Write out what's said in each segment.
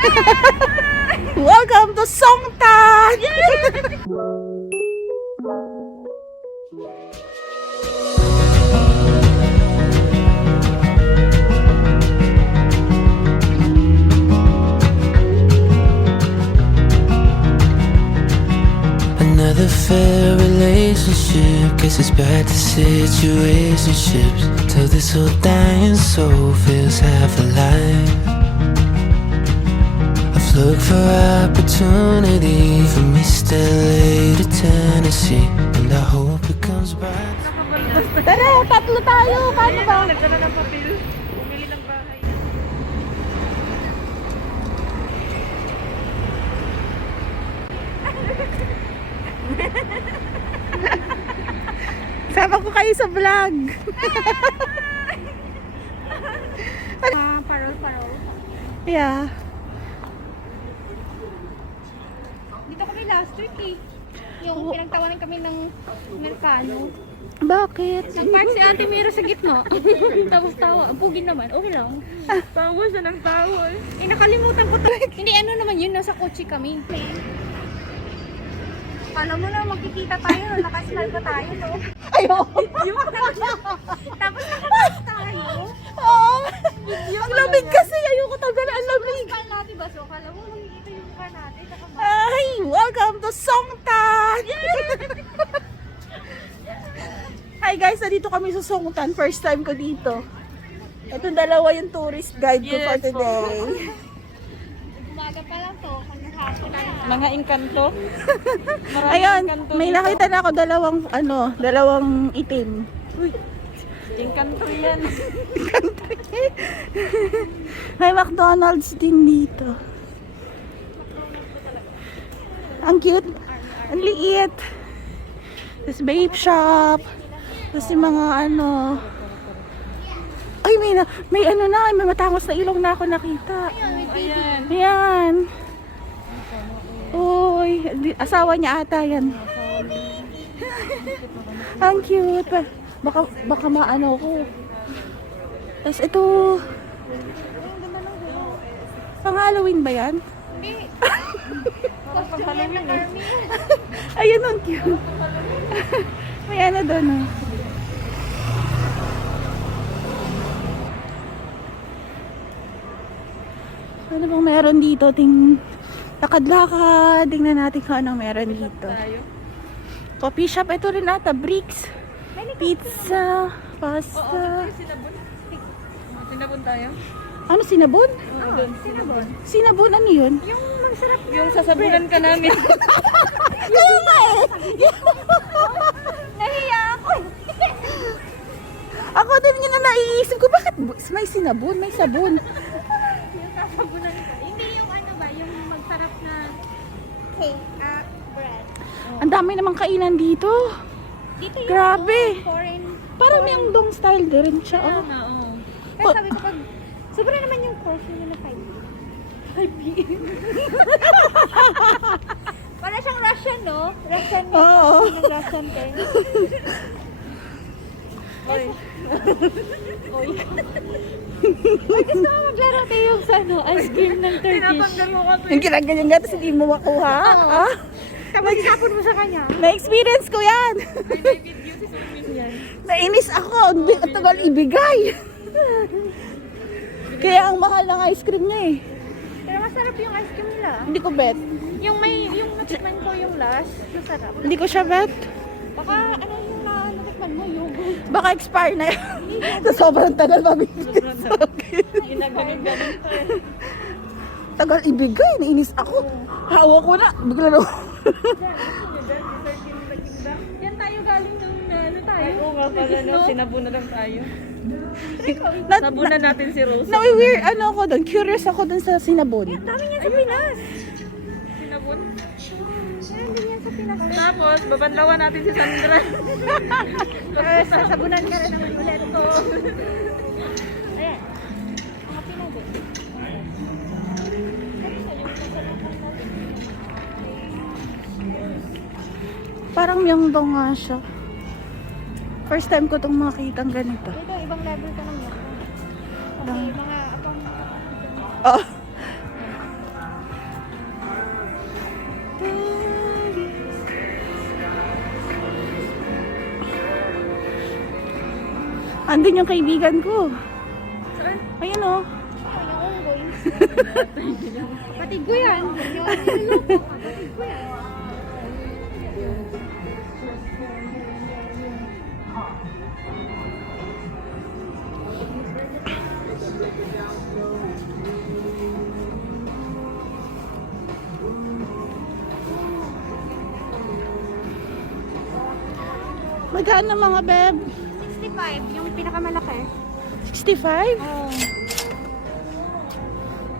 Welcome to Songtan! Another fair relationship. Guess it's back to situationships. Till this old dying soul feels half alive. I've looked for opportunity from East LA to Tennessee, and I hope it comes back. Tara, tatlo tayo. Paano ba? Nagdala ng papel. Bumili ng bahay. Sama ko kayo sa vlog. Parol. Yeah. Dito kami last week eh. Yung pinagtawanan kami ng Amerikano. Bakit? Nag-park si Ate Miro sa gitna. Tapos tawa. Ang pugi naman. Okay lang. Tawa siya ng tawa. Eh, nakalimutan ko to. Hindi, ano naman yun. Nasa kotse kami. Alam mo na, magkikita tayo. Nakasmal pa tayo, no? Ayaw. Tapos nakapas tayo. Oo. Ang lamig kasi. Ayoko tagal. Ang lamig. Mukha natin ba? So, kala mo, makikita yung mukha natin. Ay, welcome to Songtan! Hi guys, nandito kami sa Songtan. First time ko dito. Itong dalawa yung tourist guide ko for today. Umaga pa lang to. Hapon na. Mga engkanto. Ayun, may nakita na ako dalawang itim. Uy, engkanto yan. May McDonald's din dito. Ang cute. Ang liit. Tapos vape shop. Tapos yung mga ay, may matangos na ilong na ako nakita. Ayan. Ayan. Uy, asawa niya ata yan. Ang cute. Baka maano ko. Tapos ito. Pang Halloween ba yan? Hindi. Pang Halloween eh. Ayun, ang cute. May ano doon, oh. Ano bang meron dito? Lakad-lakad. Tingnan natin kung anong meron dito. Coffee shop. Ito rin ata. Bricks. Pizza. Pasta. Sinabon tayo? Ano, sinabon? Doon, sinabon. Sinabon, ano yun? Yung masarap na. Yung sasabunan ka namin. Kaya nga eh. Nahiya ako. Ako din yun na naiisip ko. Bakit may sinabon? May sabon. Yung sasabunan ka. Hindi yung ano ba, yung magsarap na cake, bread. Ang dami namang kainan dito. Dito yung Grabe. foreign. Parang yung dong style din siya. Oh. Oo. Kaya sabi ko pag, sobra naman yung course nyo na 5 p.m. Para siyang Russian, no? Russian yung Oo. yung Russian kayo. Oy. Ay, gusto mo maglaro tayo sa ice cream ng Turkish. Tinatanggal mo kasi. Yung ginaganyan nga, tapos hindi mo makuha. Ah? Tapos isapon mo sa kanya. Na-experience ko yan. May video si Sumin yan. Nainis ako. Ang tagal ibigay. Kaya ang mahal ng ice cream niya eh. Pero masarap yung ice cream nila. Hindi ko bet. Yung natikman ko yung last, masarap. Hindi ko siya bet. Baka ano yung natikman mo, yogurt. Baka expire na yan. Sa sobrang tagal mabibigay sa akin. Ginagaling-galing to eh. Tagal ibigay. Nainis ako. Hawak ko na. Bigla na. Yan tayo galing ng ano tayo. Ay, oo nga pala, no? Sinabon na lang tayo. Na, Sabunan natin si Rose. weird ano ako doon. Curious ako doon sa sinabon. Dami niya sa Pinas. Sinabon. Meron din yan sa Pinas. Tapos, babanlawan natin si Sandra. Sasabunan ka na naman ulit. Ayan. Mga Pinas eh. Parang Myeongdong nga siya. First time ko itong makitang ganito. Ito, ibang level ka ng yan. Okay, mga abang... Oh. Andun yung kaibigan ko. Saan? Ayun oh. Yung unggoy. Kapatid ko yan. Niloloko. Kapatid ko yan. Magkano mga beb? 65, yung pinakamalaki. 65? Oh.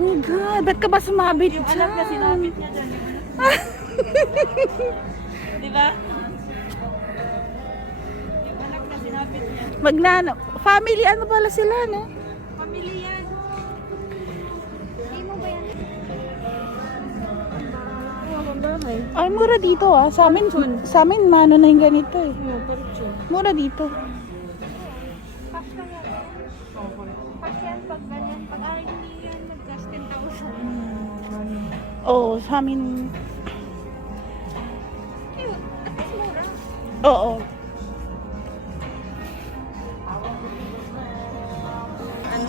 Oh God, ba't ka ba sumabit Yung anak niya, sinabit niya dyan. Di ba? Yung anak niya, sinabit niya. Magnano. Family, ano pala sila, no? Pamilya yan. Hindi mo ba yan? Ay, mura dito ah. Sa amin mano na yung ganito eh. Mura dito. Cash na yan. Cash yan pag ganyan. Pag RD yan, mag-cash 10,000. Oo, sa amin. Ayun, at least mura. Oo.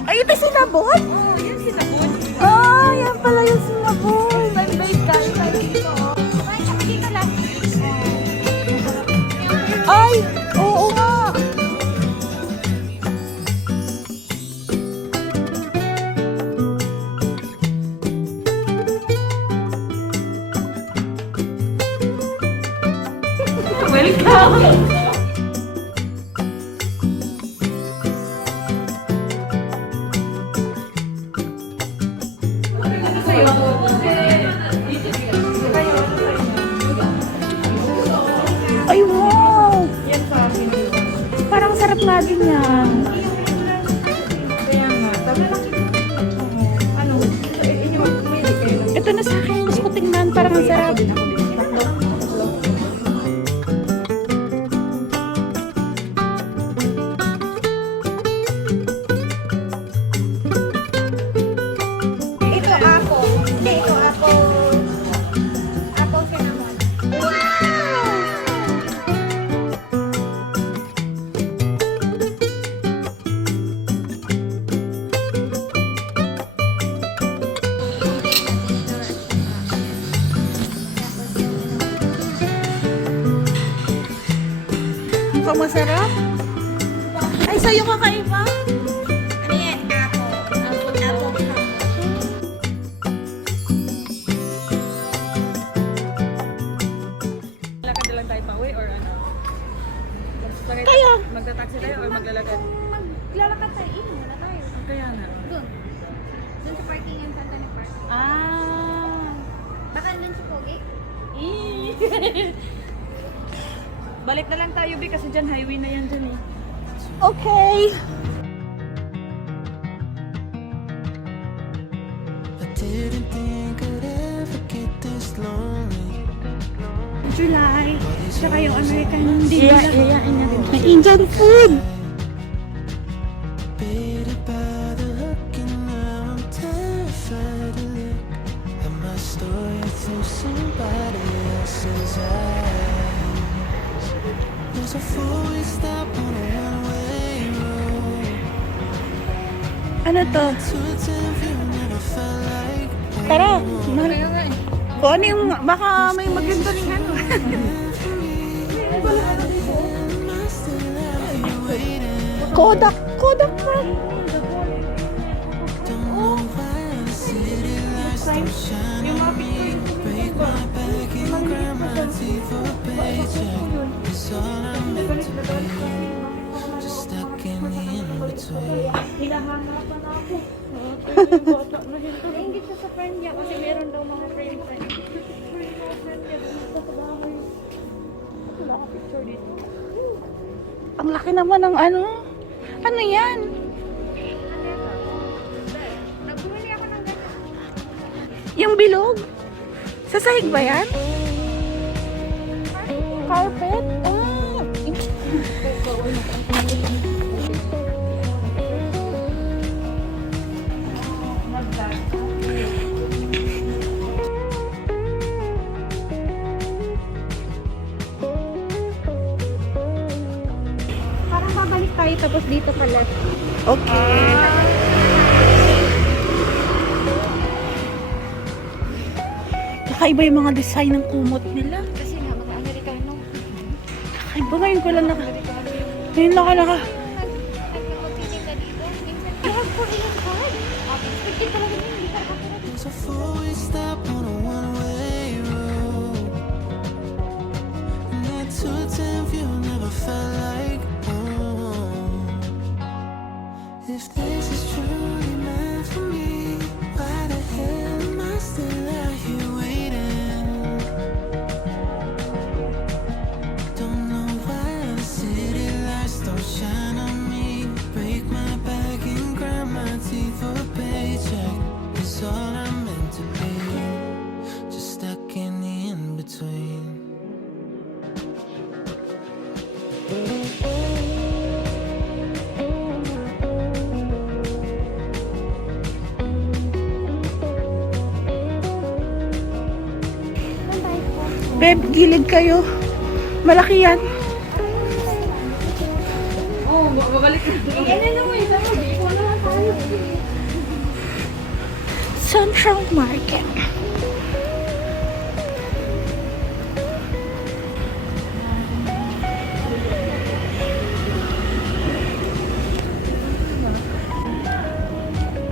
Ay, ito sinabon? Oo, yan sinabon. Ah, yan pala yung sinabon. Sunbase tayo tayo dito. Ay, tsaka dito lang. Ay, oo nga. Welcome! Ay, wow. Yan sa akin. Parang sarap nga din yan. Kaya nga. Sabi lang, ano? Inyo, may kayo. Ito na sa akin. Gusto ko tingnan. Parang ang sarap. Ito apple. Hindi, ito apple. Apple cinnamon. Mukhang masarap. Ay, sa'yo kakaiba. Ano yan? Apple. Apple. Lakad na lang tayo pa uwi or ano? Kaya. Magta-taxi tayo or maglalakad? Maglalakad tayo. Wala tayo. Kaya nga. Doon. Doon sa parking yan, Santa Ana Park. Ah. Baka doon si Pogi? Balik na lang tayo, Bi, kasi dyan highway na yan dyan eh. Okay. I didn't think I'd ever get this lonely. July. Tsaka yung American din Iya, nila. iyain niya din. May Indian food. Baited by the hook and now I'm terrified to look at my story through somebody else's eyes. There's a four-way stop on a one-way road. Ano to? To a time you never felt like Tara. Kaya nga eh. Kung ano yung, baka may maganda rin ano. Kodak. Kodak pa. don't know why the city lights don't shine on me. Break my back and grind my teeth for a paycheck. It's all I'm meant to be. Just stuck in the in-between. Hinahanapan ako. Nainggit siya sa friend niya kasi meron daw mga friend niya. Wala ka picture dito. Ang laki naman ng ano. Ano yan? Nagbumili ako ng ganyan. Yung bilog? Sa sahig ba yan? Carpet? Ah. Parang babalik tayo right, tapos dito ka left. Okay. Kakaiba yung mga design ng kumot nila. Kasi nga, mga Amerikano. Kakaiba ngayon ko lang Ngayon lang ka Nagpapagtitinda dito. Minsan, you have Korean card. Expected talaga yun, hindi ka nakatira. There's a four-way stop on a one-way road. And that 210 view never felt like home. If this is truly meant for me, why the hell am I still out here waiting? Don't know why the city lights don't shine on me. Break my back and grind my teeth for a paycheck. It's all I'm meant to be, just stuck in the in-between. Beb, gilid kayo. Malaki yan. Oo, babalik na. Central Market.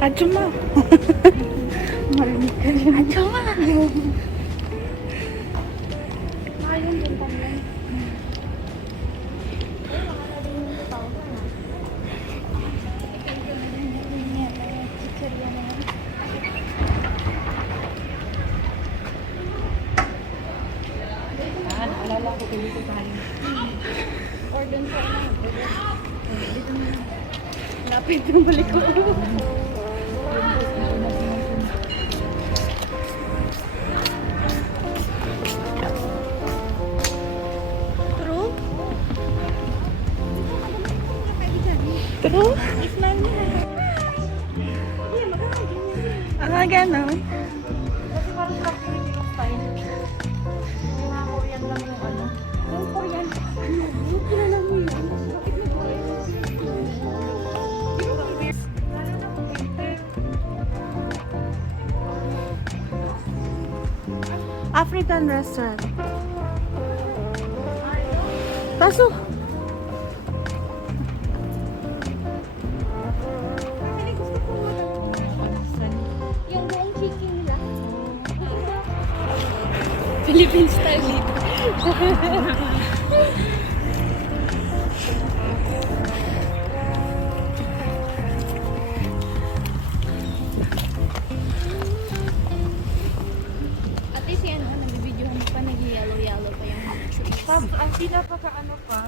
Adjuma. Marinig ka rin. Adjuma. Ayun din pala. Or dun sa Lapit ng balik ko. True? True? Ganon. Kasi parang sa Filipino style. Yung mga Korean lang yung ano. yung Korean. Yung kilala mo yun. Bakit may Korean? African restaurant. Pasok. Yung buong chicken nila. Philippine style dito. At least yan, nag-videohan pa, nag-yellow-yellow pa yung trees. Tapos, ang pinapaka ano pa,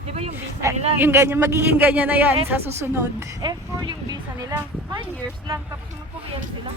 di ba yung visa nila? Yung ganyan, magiging ganyan na yan sa susunod. F4 yung visa nila. 5 years lang. Tapos mag-Korean sila.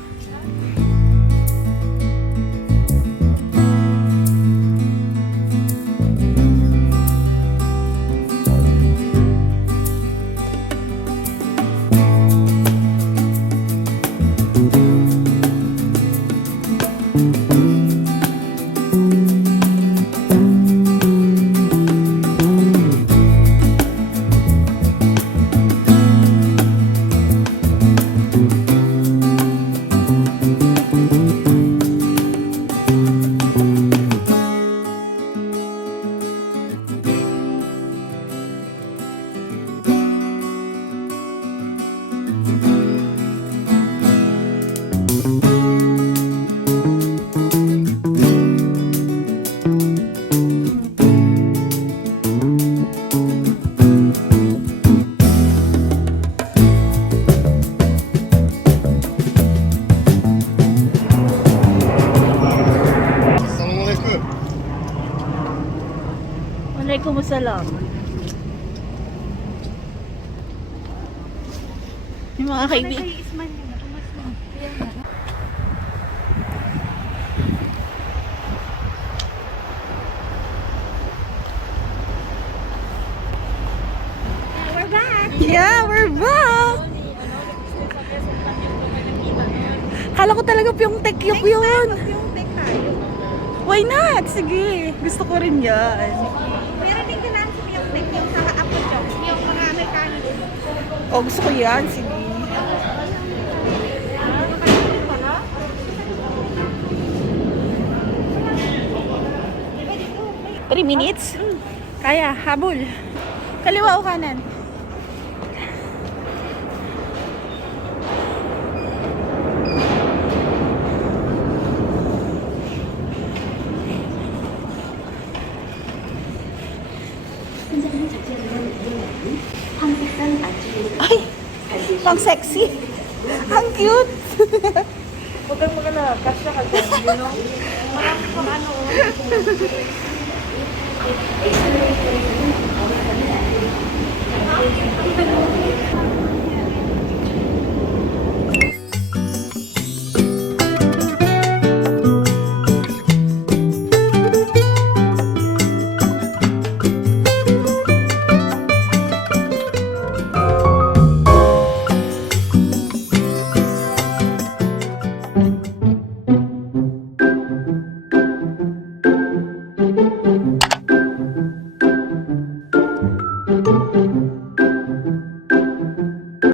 Waalaikumsalam. Yung mga kaibigan. Isman yun, natumas mo. Kaya nga. We're back! Yeah, we're back! Kala ko talaga Pyeongtaek yun. Yung tek tayo. Why not? Sige, gusto ko rin yan. Meron din kailangan sa yung tek yung sa Apple Job. Oh, gusto ko yan. Sige. Three minutes? Kaya, habol. Kaliwa o kanan? Ay! Pang sexy! Ang cute! Huwag kang mag-alala, kasya ka dyan, you know? Marami pang ano.